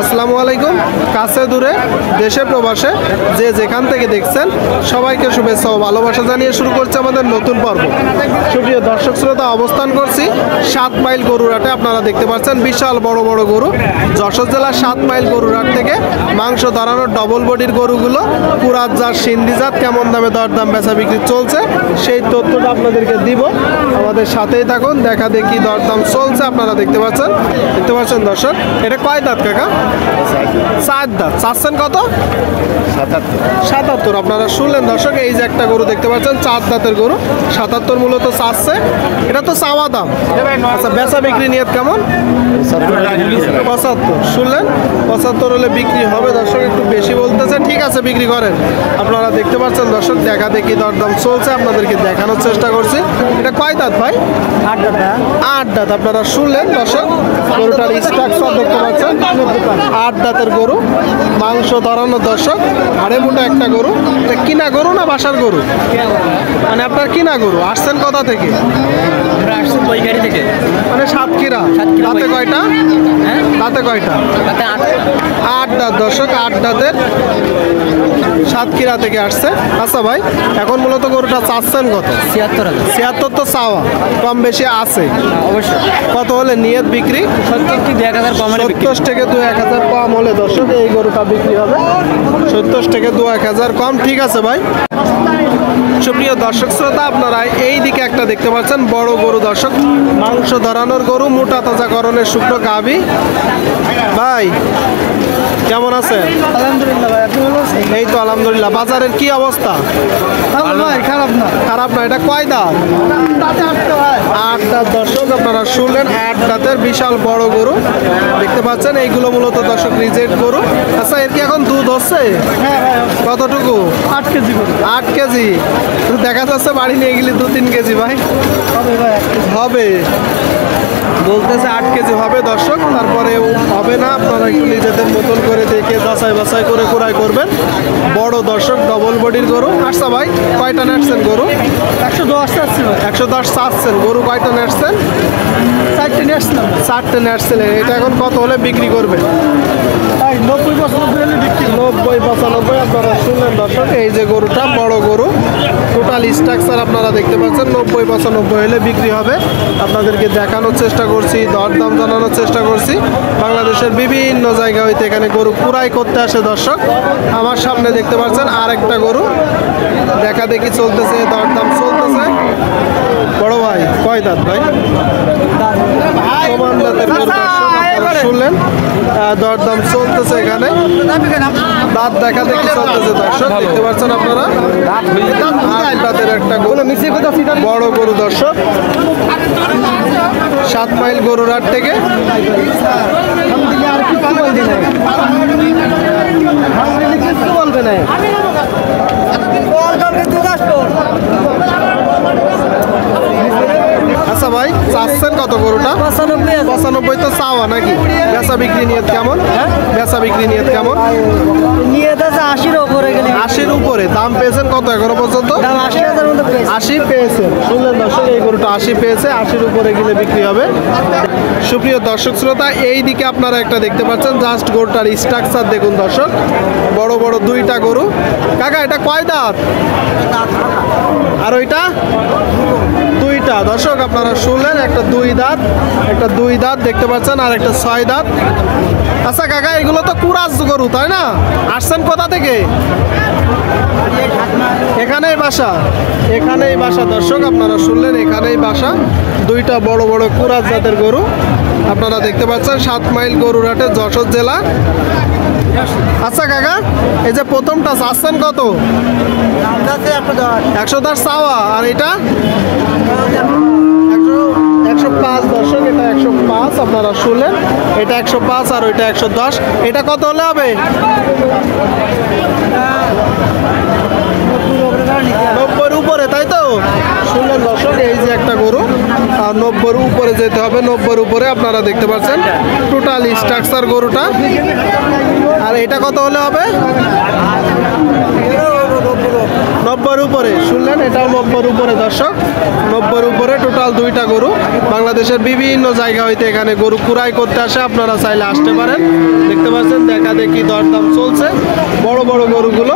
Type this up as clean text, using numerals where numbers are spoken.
আসসালামু আলাইকুম। কাছে দূরে দেশে প্রবাসে যে যেখান থেকে দেখছেন সবাইকে শুভেচ্ছা ও ভালোবাসা জানিয়ে শুরু করছে আমাদের নতুন পর্ব। সুপ্রিয় দর্শক শ্রোতা, অবস্থান করছি 7 মাইল গরুরহাটে। আপনারা দেখতে পাচ্ছেন বিশাল বড় বড় গরু। যশোর জেলার 7 মাইল গরুরহাট থেকে মাংস ধরানোর ডবল বডির গরুগুলো পুরাত জাত সিন্ধি জাত কেমন দামে দরদাম বেচা বিক্রি চলছে সেই তথ্যটা আপনাদেরকে দিব। আমাদের সাথেই থাকুন, দেখা দেখি দরদাম চলছে। আপনারা দেখতে পাচ্ছেন দর্শক, এটা কয় দাঁত কাকা? 4 দাঁত। চাচ্ছেন কত? 77। আপনারা শুনলেন দর্শক, এই যে একটা গরু দেখতে পাচ্ছেন 4 দাঁতের গরু, 77 মূলত চাচ্ছে। এটা তো চাওয়া দাম। আচ্ছা, বেচা বিক্রি নিয়ত কেমন? 75। শুনলেন, 75 হলে বিক্রি হবে। দর্শক একটু বেশি বলতেছে, ঠিক আছে বিক্রি করেন। আপনারা দেখতে পাচ্ছেন দর্শক, দেখা দেখি দরদাম চলছে, আপনাদেরকে দেখানোর চেষ্টা করছি। এটা কয় দাঁত ভাই? 8 দাঁত। আপনারা শুনলেন দর্শক, গরুটার স্ট্রাকচার দেখতে পাচ্ছেন, 8 দাঁতের গরু, মাংস ধরানো দর্শক, হাড়ে মোটা একটা গরু। এটা কিনা গরু না বাসার গরু? মানে আপনার কিনা গরু। আসছেন কোথা থেকে? মানে সাতক্ষীরা। দাঁতে কয়টা? দাঁতে কয়টা? 8 দাঁত দর্শক, 8 দাঁতের, সাতক্ষীরা থেকে আসছে। আচ্ছা ভাই, এখন মূলত গরুটা চাচ্ছেন কত? 76 তো চাওয়া, কম বেশি আছে অবশ্যই। কত হলে নিয়ত বিক্রি? 70 থেকে 2-1000 কম হলে দর্শক এই গরুটা বিক্রি হবে। 70 থেকে 2-1000 কম। ঠিক আছে ভাই। সুপ্রিয় দর্শক শ্রোতা, আপনারা এই দিকে একটা দেখতে পাচ্ছেন বড় গরু দর্শক, মাংস ধরানোর গরু, মোটা তাজাকরণের শুকনো গাভী। ভাই কেমন আছেন? আলহামদুলিল্লাহ ভাই, আপনি ভালো আছেন? এই তো আলহামদুলিল্লাহ। বাজারের কি অবস্থা? খারাপ না। খারাপ না। এটা কয় দাঁত? 8 দাঁত দর্শক, আপনারা শুনলেন 8 দাঁতের বিশাল বড় গরু দেখতে পাচ্ছেন। এইগুলো মূলত দর্শক রিজেক্ট গরু। আচ্ছা, এর কি এখন দুধ হচ্ছে? কতটুকু? 8 কেজি করে। 8 কেজি। দেখা যাচ্ছে বাড়ি নিয়ে গেলে 2-3 কেজি ভাই হবে বলতেছে। 8 কেজি হবে দর্শক, তারপরে হবে না। আপনারা একটু নিজেদের মতন করে দেখে যাচাই বাছাই করে ক্রয় করবেন। বড় দর্শক ডবল বডির গরু। আচ্ছা ভাই, কয়টা নেটছেন গরু? 110 চাচ্ছি ভাই। 110 চাচ্ছেন। গরু কয়টা নেটছেন? 4টে নেটছিলাম। 4টে নেটছিলেন। এটা এখন কত হলে বিক্রি করবে? 90-95 হলে বিক্রি। 90-95। আপনারা শুনলেন দর্শক, এই যে গরুটা বড় গরু, টোটাল স্ট্রাকচার আপনারা দেখতে পাচ্ছেন, 90-95 হলে বিক্রি হবে। আপনাদেরকে দেখানোর চেষ্টা করছি, দরদাম জানানোর চেষ্টা করছি। বাংলাদেশের বিভিন্ন জায়গা হইতে এখানে গরু কুড়াই করতে আসে দর্শক। আমার সামনে দেখতে পাচ্ছেন আরেকটা গরু, দেখা দেখি চলতেছে, দরদাম চলতেছে। বড় ভাই কয় দাঁত ভাই? সমান দাঁতের গরু দর্শক, শুনলেন দরদাম চলতেছে এখানে, দাঁত দেখা দেখি চলতেছে দর্শক। দেখতে পাচ্ছেন আপনারা 8 দাঁতের একটা গরু, বড় গরু দর্শক, 7 মাইল গরুরহাট থেকে। বলবে না। আচ্ছা ভাই, চাচ্ছেন কত গরুটা? 95 তো চাওয়া নাকি? বেচা বিক্রি নিয়ত কেমন? বেচা বিক্রি নিয়ত কেমন? নিয়ত আছে 80-র উপরে গেলে। 80-র উপরে। দাম পেয়েছেন কত এখনো পর্যন্ত? দাম 80,000 মতো পেয়েছে। 80 পেয়েছেন। শুনলেন দর্শক, এই গরুটা 80 পেয়েছে, 80-র উপরে গেলে বিক্রি হবে। সুপ্রিয় দর্শক শ্রোতা, এই দিকে আপনারা একটা দেখতে পাচ্ছেন, জাস্ট গরুটার স্ট্রাকচার দেখুন দর্শক, বড় বড় 2টা গরু। কাকা এটা কয় দাঁত? আর ওইটা 2টা দর্শক, আপনারা শুনলেন, একটা 2 দাঁত, একটা 2 দাঁত দেখতে পাচ্ছেন, আর একটা 6 দাঁত। আচ্ছা কাকা, এগুলো তো কুরাজ গরু তাই না? আসছেন কোথা থেকে? এখানেই বাসা। এখানেই বাসা দর্শক, আপনারা শুনলেন, এখানেই বাসা। 2টা বড় বড় কুরাজ জাতের গরু আপনারা দেখতে পাচ্ছেন 7 মাইল গরুরহাটে, যশোর জেলা। আচ্ছা কাকা, এই যে প্রথমটা চাচ্ছেন কত? 110 চাওয়া। আর এটা 105 দর্শক, এটা 105 আপনারা শুনলেন। এটা 105 আর ওইটা 110। এটা কত হলে হবে? 90-র উপরে, তাই তো? শুনলেন দর্শক, এই যে একটা গরু, আর 90-র উপরে যেতে হবে। 90-র উপরে আপনারা দেখতে পাচ্ছেন টোটাল স্ট্রাকচার গরুটা। আর এটা কত হলে হবে? 90-র উপরে। শুনলেন, এটাও 90-র উপরে দর্শক, 90-র উপরে টোটাল 2টা গরু। বাংলাদেশের বিভিন্ন জায়গা হইতে এখানে গরু কুড়াই করতে আসে, আপনারা চাইলে আসতে পারেন। দেখতে পাচ্ছেন দেখা দেখি দরদাম চলছে বড় বড় গরুগুলো।